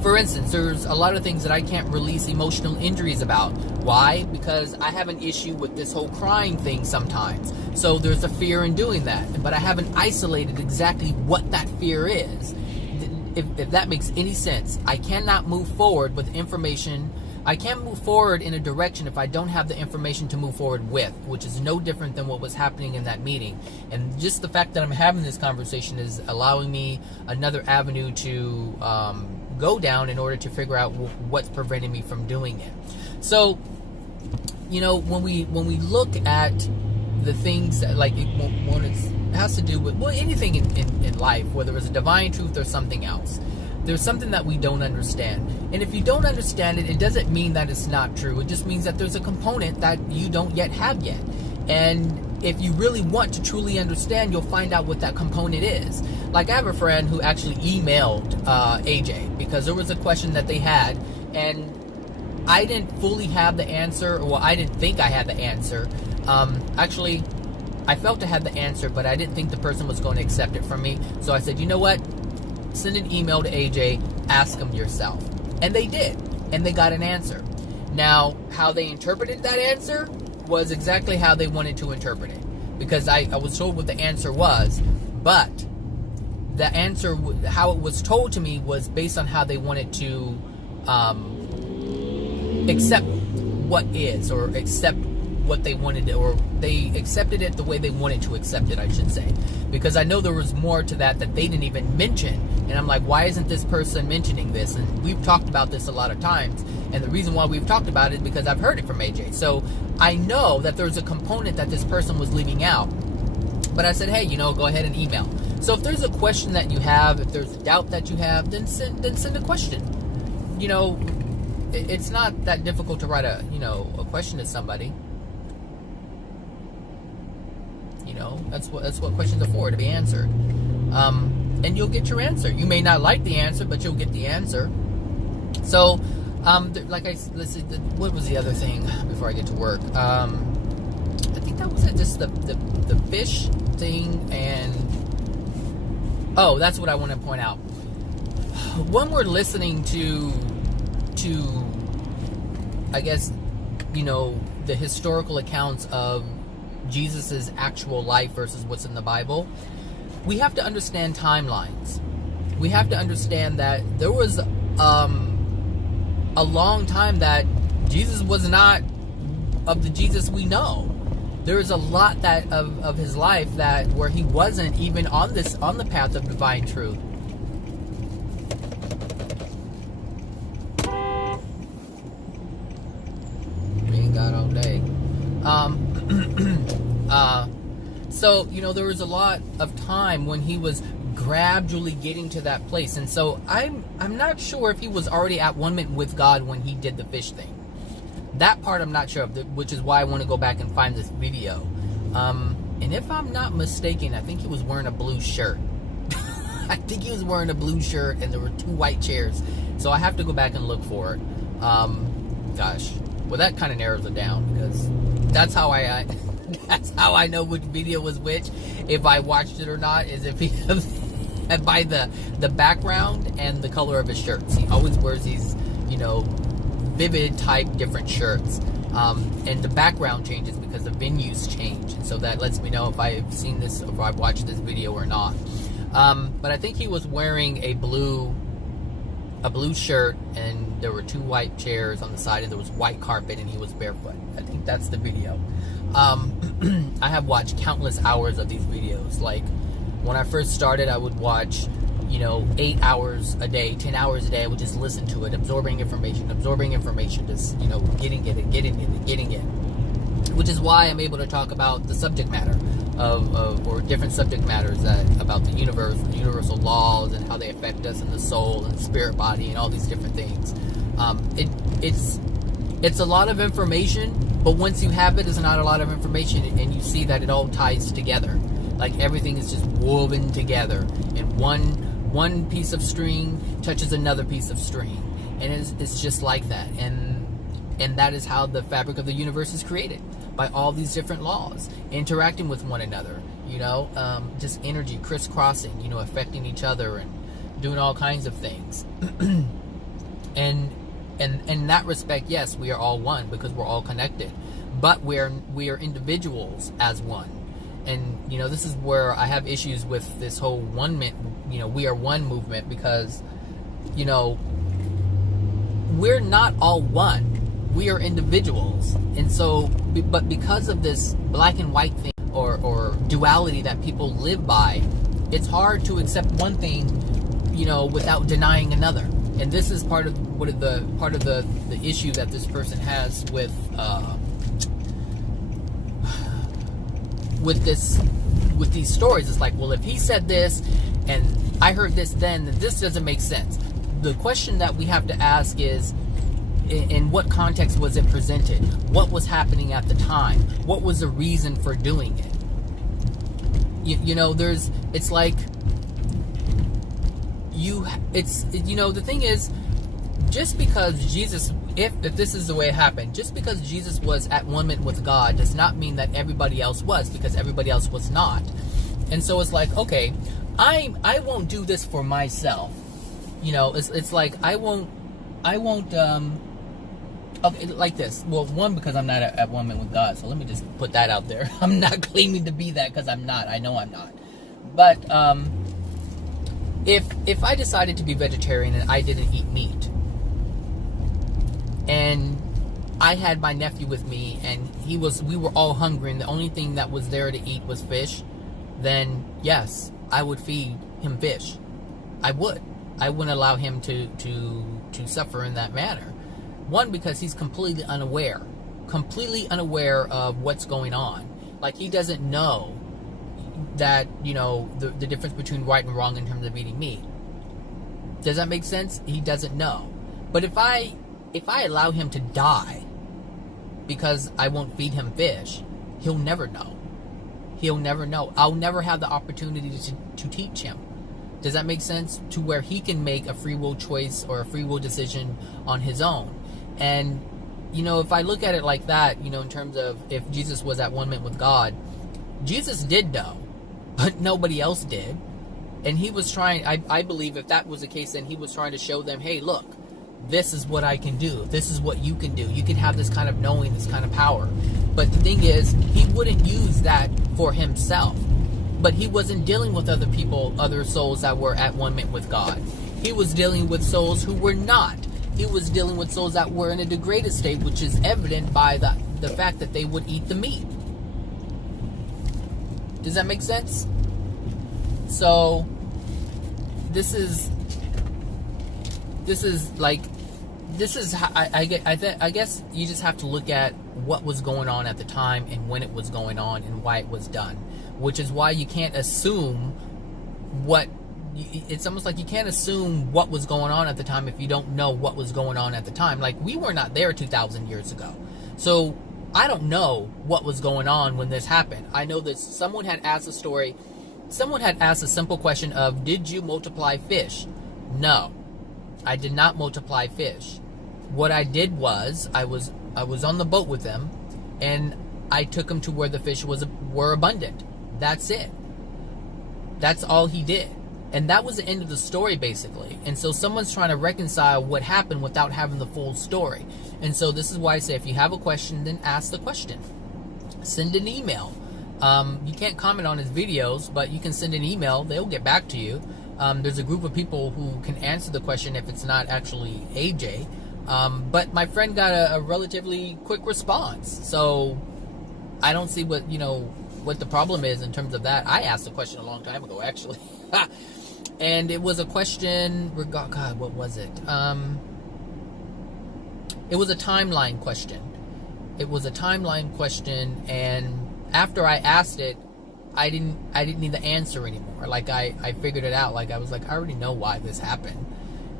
For instance, there's a lot of things that I can't release emotional injuries about. Why? Because I have an issue with this whole crying thing sometimes. So there's a fear in doing that. But I haven't isolated exactly what that fear is. If that makes any sense. I cannot move forward with information. I can't move forward in a direction if I don't have the information to move forward with, which is no different than what was happening in that meeting. And just the fact that I'm having this conversation is allowing me another avenue to go down in order to figure out what's preventing me from doing it. So, you know, when we look at the things that, like, when it has to do with, well, anything in life, whether it's a divine truth or something else, there's something that we don't understand. And if you don't understand it, it doesn't mean that it's not true. It just means that there's a component that you don't yet have yet. And if you really want to truly understand, you'll find out what that component is. Like, I have a friend who actually emailed AJ because there was a question that they had, and I didn't fully have the answer. Well, I didn't think I had the answer. Actually, I felt I had the answer, but I didn't think the person was going to accept it from me. So I said, you know what? Send an email to AJ, ask him yourself. And they did, and they got an answer. Now, how they interpreted that answer was exactly how they wanted to interpret it, because I was told what the answer was, but the answer, how it was told to me, was based on how they wanted to accept what is, or accept what they wanted, or they accepted it the way they wanted to accept it, I should say, because I know there was more to that they didn't even mention. And I'm like, why isn't this person mentioning this? And we've talked about this a lot of times, and the reason why we've talked about it is because I've heard it from AJ. So I know that there's a component that this person was leaving out, but I said, hey, you know, go ahead and email. So if there's a question that you have, if there's a doubt that you have, then send a question. You know, it's not that difficult to write a question to somebody. You know, that's what questions are for, to be answered. And you'll get your answer. You may not like the answer, but you'll get the answer. So, let's see, what was the other thing before I get to work? I think that was it. Just the fish thing, and that's what I want to point out. When we're listening to I guess, you know, the historical accounts of Jesus's actual life versus what's in the Bible, we have to understand timelines. We have to understand that there was a long time that Jesus was not of the Jesus we know. There is a lot that of his life that where he wasn't even on the path of divine truth. We ain't got all day. So, you know, there was a lot of time when he was gradually getting to that place. And so I'm not sure if he was already at one minute with God when he did the fish thing. That part I'm not sure of, which is why I want to go back and find this video. And if I'm not mistaken, I think he was wearing a blue shirt. I think he was wearing a blue shirt, and there were 2 white chairs. So I have to go back and look for it. Gosh. Well, that kind of narrows it down, because that's how I know which video was which, if I watched it or not, is if he by the background and the color of his shirts. He always wears these, you know, vivid type different shirts, and the background changes because the venues change, and so that lets me know if I've seen this or if I've watched this video or not. But I think he was wearing a blue shirt, and there were 2 white chairs on the side, and there was white carpet, and he was barefoot. I think that's the video. I have watched countless hours of these videos. Like, when I first started, I would watch, you know, 8 hours a day, 10 hours a day. I would just listen to it, absorbing information, just, you know, getting it. Which is why I'm able to talk about the subject matter or different subject matters about the universe, the universal laws, and how they affect us in the soul and the spirit body and all these different things. It's a lot of information, but once you have it, it's not a lot of information, and you see that it all ties together. Like, everything is just woven together in one one piece of string touches another piece of string, and it's just like that. And that is how the fabric of the universe is created, by all these different laws interacting with one another, just energy crisscrossing, affecting each other and doing all kinds of things. and in that respect, yes, we are all one because we're all connected, but we are individuals as one. And this is where I have issues with this whole we are one movement, because we're not all one. We are individuals. And so, but because of this black and white thing or duality that people live by, it's hard to accept one thing, without denying another. And this is part of the issue that this person has with these stories. It's like, well, if he said this and I heard this then this doesn't make sense. The question that we have to ask is, in what context was it presented? What was happening at the time? What was the reason for doing it? It's like, the thing is, just because Jesus, if this is the way it happened, just because Jesus was at one with God does not mean that everybody else was, because everybody else was not. And so it's like, okay, I won't do this for myself. It's like, I won't okay, like this. Well, one, because I'm not at one with God, so let me just put that out there. I'm not claiming to be that, because I'm not. I know I'm not. But if I decided to be vegetarian and I didn't eat meat, and I had my nephew with me, and we were all hungry, and the only thing that was there to eat was fish, then yes, I would feed him fish. I wouldn't allow him to suffer in that manner. One, because he's completely unaware of what's going on. Like, he doesn't know that, the difference between right and wrong in terms of eating meat. Does that make sense? He doesn't know. But if I allow him to die because I won't feed him fish, he'll never know. He'll never know. I'll never have the opportunity to teach him. Does that make sense? To where he can make a free will choice or a free will decision on his own. And, if I look at it like that, in terms of if Jesus was at one with God, Jesus did know, but nobody else did. And he was trying, I believe if that was the case, then he was trying to show them, hey, look, this is what I can do. This is what you can do. You can have this kind of knowing, this kind of power. But the thing is, he wouldn't use that for himself. But he wasn't dealing with other people, other souls that were at one with God. He was dealing with souls who were not. He was dealing with souls that were in a degraded state, which is evident by the fact that they would eat the meat. Does that make sense? So, I guess you just have to look at what was going on at the time and when it was going on and why it was done. Which is why you can't assume it's almost like you can't assume what was going on at the time if you don't know what was going on at the time. Like, we were not there 2,000 years ago. So, I don't know what was going on when this happened. I know that someone had asked a simple question of, did you multiply fish? No, I did not multiply fish. What I did was, I was on the boat with them, and I took them to where the fish were abundant. That's it. That's all he did. And that was the end of the story, basically. And so someone's trying to reconcile what happened without having the full story. And so this is why I say, if you have a question, then ask the question. Send an email. You can't comment on his videos, but you can send an email. They'll get back to you. There's a group of people who can answer the question if it's not actually AJ. But my friend got a relatively quick response. So I don't see what the problem is in terms of that. I asked the question a long time ago, actually. And it was a question God, what was it? It was a timeline question. And after I asked it, I didn't need the answer anymore. Like, I figured it out. Like, I was like, I already know why this happened.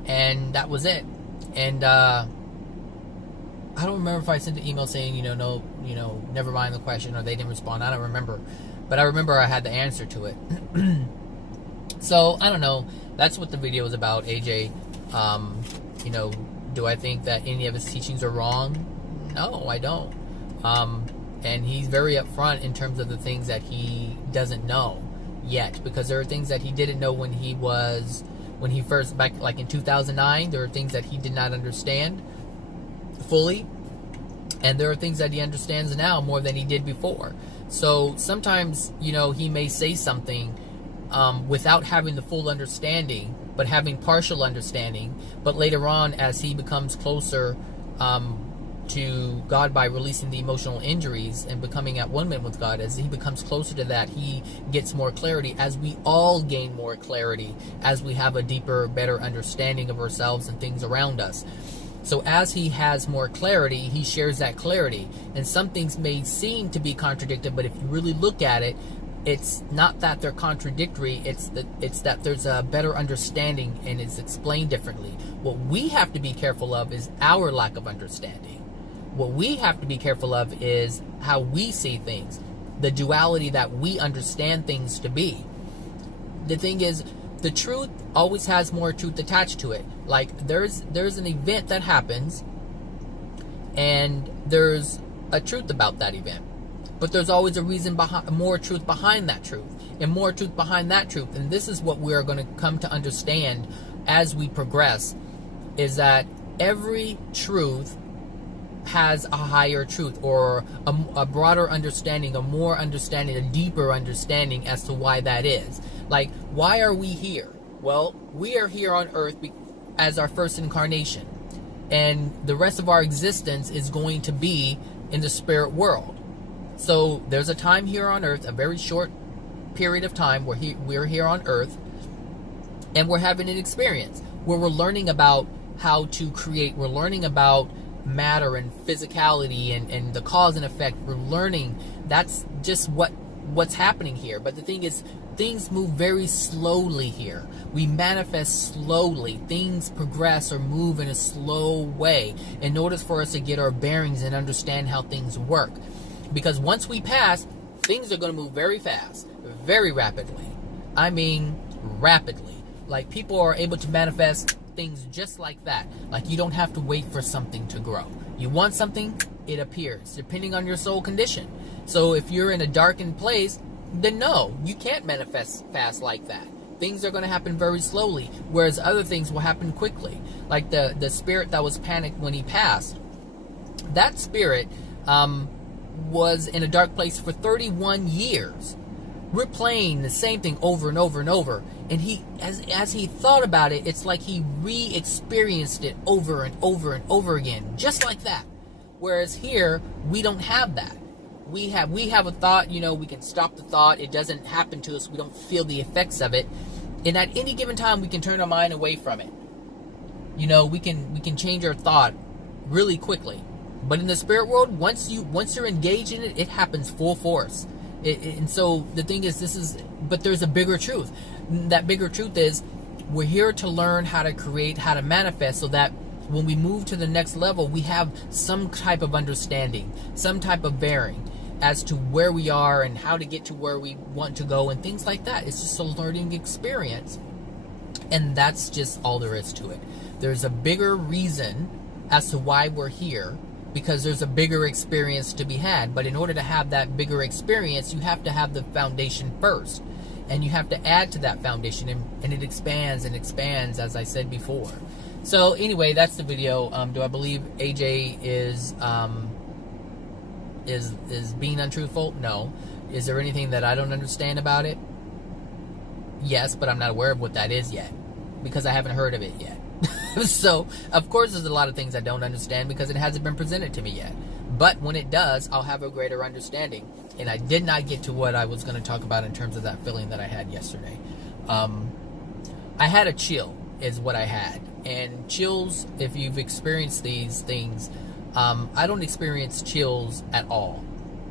And that was it. And I don't remember if I sent an email saying, no, never mind the question, or they didn't respond. I don't remember. But I remember I had the answer to it. So I don't know. That's what the video is about, AJ. You know, do I think that any of his teachings are wrong? No, I don't. And he's very upfront in terms of the things that he doesn't know yet, because there are things that he didn't know when he first, back like in 2009, there are things that he did not understand fully, and there are things that he understands now more than he did before. So sometimes, you know, he may say something without having the full understanding, but having partial understanding. But later on, as he becomes closer to God by releasing the emotional injuries and becoming at one with God, as he becomes closer to that, he gets more clarity, as we all gain more clarity as we have a deeper, better understanding of ourselves and things around us. So as he has more clarity, he shares that clarity. And some things may seem to be contradicted, but if you really look at it, it's not that they're contradictory, it's that there's a better understanding and it's explained differently. What we have to be careful of is our lack of understanding. What we have to be careful of is how we see things, the duality that we understand things to be. The thing is, the truth always has more truth attached to it. Like there's an event that happens, and there's a truth about that event. But there's always a reason behind, more truth behind that truth, and more truth behind that truth. And this is what we are going to come to understand as we progress, is that every truth has a higher truth, or a broader understanding, a more understanding, a deeper understanding as to why that is. Like, why are we here? Well, we are here on earth as our first incarnation, and the rest of our existence is going to be in the spirit world. So there's a time here on earth, a very short period of time where we're here on earth, and we're having an experience where we're learning about how to create. We're learning about matter and physicality and the cause and effect. We're learning. That's just what's happening here. But the thing is, things move very slowly here. We manifest slowly. Things progress or move in a slow way in order for us to get our bearings and understand how things work. Because once we pass, things are going to move very fast, very rapidly. I mean, rapidly. Like, people are able to manifest things just like that. Like, you don't have to wait for something to grow. You want something, it appears, depending on your soul condition. So if you're in a darkened place, then no, you can't manifest fast like that. Things are going to happen very slowly, whereas other things will happen quickly. Like the spirit that was panicked when he passed, that spirit was in a dark place for 31 years. We're playing the same thing over and over and over. And he, as he thought about it, it's like he re-experienced it over and over and over again, just like that. Whereas here, we don't have that. We have a thought, you know, we can stop the thought. It doesn't happen to us. We don't feel the effects of it. And at any given time, we can turn our mind away from it. You know, we can change our thought really quickly. But in the spirit world, once you're engaged in it, it happens full force. And so the thing is, but there's a bigger truth. That bigger truth is, we're here to learn how to create, how to manifest, so that when we move to the next level, we have some type of understanding, some type of bearing as to where we are and how to get to where we want to go and things like that. It's just a learning experience. And that's just all there is to it. There's a bigger reason as to why we're here, because there's a bigger experience to be had. But in order to have that bigger experience, you have to have the foundation first. And you have to add to that foundation, and it expands and expands, as I said before. So anyway, that's the video. Do I believe AJ is being untruthful? No. Is there anything that I don't understand about it? Yes, but I'm not aware of what that is yet, because I haven't heard of it yet. So, of course, there's a lot of things I don't understand because it hasn't been presented to me yet. But when it does, I'll have a greater understanding. And I did not get to what I was going to talk about in terms of that feeling that I had yesterday. I had a chill, is what I had. And chills, if you've experienced these things, I don't experience chills at all,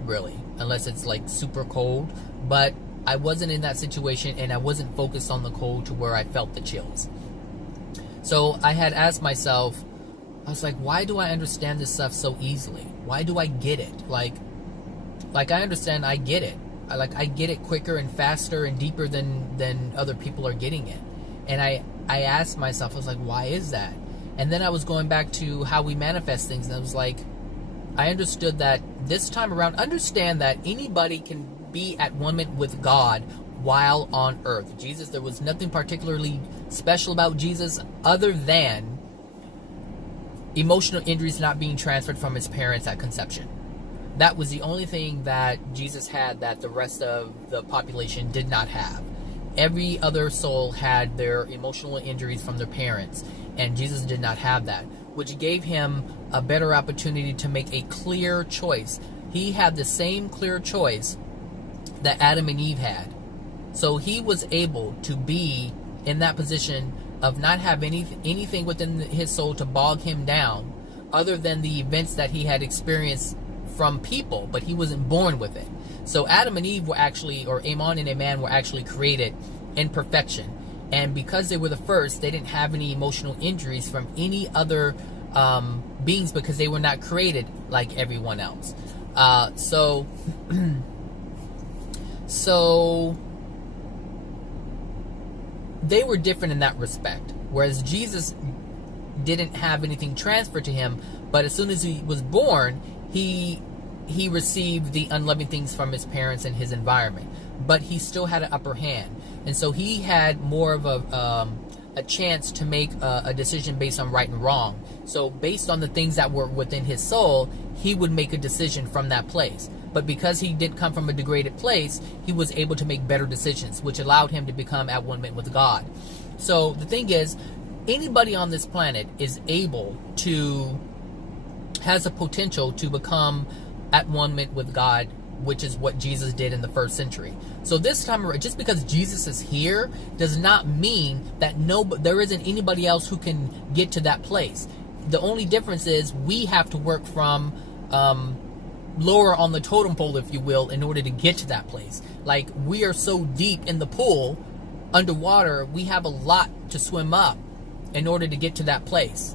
really, unless it's like super cold. But I wasn't in that situation, and I wasn't focused on the cold to where I felt the chills. So I had asked myself, I was like, why do I understand this stuff so easily? Why do I get it? Like I understand, I get it. I get it quicker and faster and deeper than other people are getting it. And I asked myself, I was like, why is that? And then I was going back to how we manifest things, and I was like, I understood that this time around, understand that anybody can be at one with God while on earth. Jesus, there was nothing particularly special about Jesus other than emotional injuries not being transferred from his parents at conception. That was the only thing that Jesus had that the rest of the population did not have. Every other soul had their emotional injuries from their parents, and Jesus did not have that, which gave him a better opportunity to make a clear choice. He had the same clear choice that Adam and Eve had. So he was able to be in that position of not have anything within his soul to bog him down other than the events that he had experienced from people, but he wasn't born with it. So Adam and Eve were actually, or a man and a man were actually created in perfection. And because they were the first, they didn't have any emotional injuries from any other beings because they were not created like everyone else. So they were different in that respect. Whereas Jesus didn't have anything transferred to him, but as soon as he was born, he received the unloving things from his parents and his environment. But he still had an upper hand. And so he had more of a chance to make a decision based on right and wrong. So based on the things that were within his soul, he would make a decision from that place. But because he didn't come from a degraded place, he was able to make better decisions, which allowed him to become at one with God. So the thing is, anybody on this planet is able to, has a potential to become at one with God, which is what Jesus did in the first century. So this time, just because Jesus is here does not mean that there isn't anybody else who can get to that place. The only difference is we have to work from lower on the totem pole, if you will, in order to get to that place. Like, we are so deep in the pool, underwater, we have a lot to swim up in order to get to that place.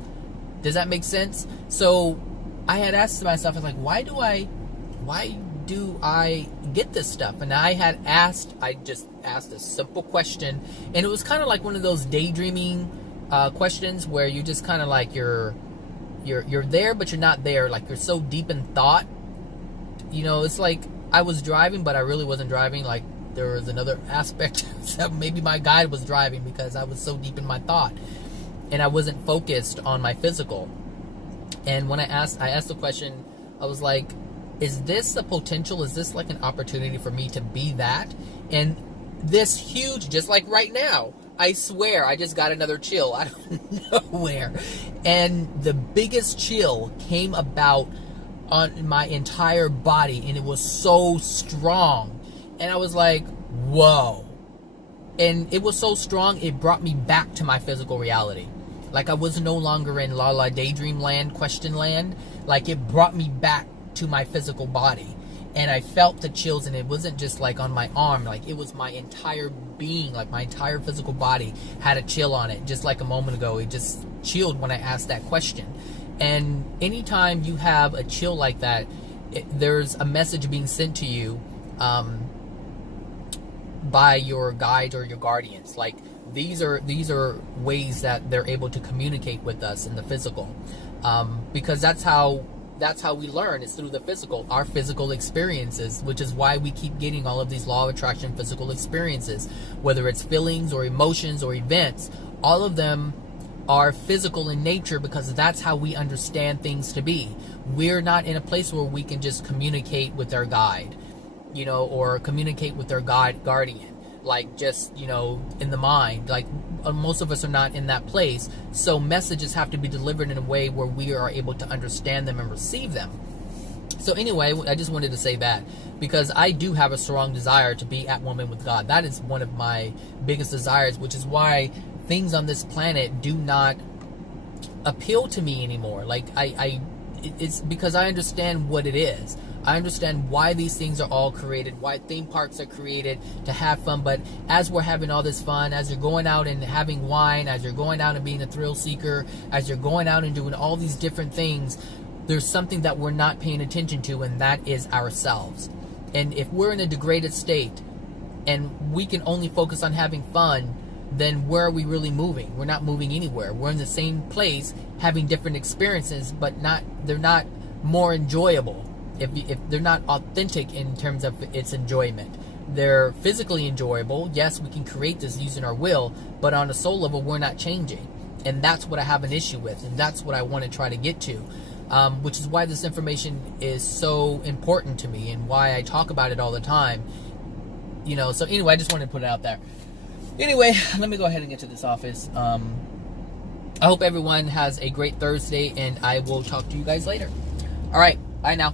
Does that make sense? So I had asked myself, I was like, why do I get this stuff? And I just asked a simple question, and it was kind of like one of those daydreaming questions where you just kind of like you're there but you're not there, like you're so deep in thought. You know, it's like I was driving but I really wasn't driving. Like, there was another aspect that maybe my guide was driving because I was so deep in my thought and I wasn't focused on my physical. And when I asked the question, I was like, is this a potential? Is this like an opportunity for me to be that? And this huge, just like right now, I swear I just got another chill out of nowhere. And the biggest chill came about on my entire body, and it was so strong. And I was like, whoa. And it was so strong, it brought me back to my physical reality. Like, I was no longer in La La Daydream land, question land. Like, it brought me back to my physical body. And I felt the chills, and it wasn't just like on my arm. Like, it was my entire being, like my entire physical body had a chill on it. Just like a moment ago, it just chilled when I asked that question. And anytime you have a chill like that, there's a message being sent to you by your guides or your guardians. Like, these are ways that they're able to communicate with us in the physical, because that's how we learn, is through the physical, our physical experiences, which is why we keep getting all of these law of attraction physical experiences, whether it's feelings or emotions or events. All of them are physical in nature because that's how we understand things to be. We're not in a place where we can just communicate with our guide, you know, or communicate with our guardian, like just, you know, in the mind. Like, most of us are not in that place. So messages have to be delivered in a way where we are able to understand them and receive them. So anyway, I just wanted to say that because I do have a strong desire to be at one with God. That is one of my biggest desires, which is why things on this planet do not appeal to me anymore. Like, it's because I understand what it is. I understand why these things are all created, why theme parks are created to have fun. But as we're having all this fun, as you're going out and having wine, as you're going out and being a thrill seeker, as you're going out and doing all these different things, there's something that we're not paying attention to, and that is ourselves. And if we're in a degraded state and we can only focus on having fun, then where are we really moving? We're not moving anywhere. We're in the same place having different experiences, but they're not more enjoyable. If they're not authentic in terms of its enjoyment. They're physically enjoyable. Yes, we can create this using our will, but on a soul level, we're not changing. And that's what I have an issue with, and that's what I want to try to get to, which is why this information is so important to me and why I talk about it all the time. You know, so anyway, I just wanted to put it out there. Anyway, let me go ahead and get to this office. I hope everyone has a great Thursday, and I will talk to you guys later. All right, bye now.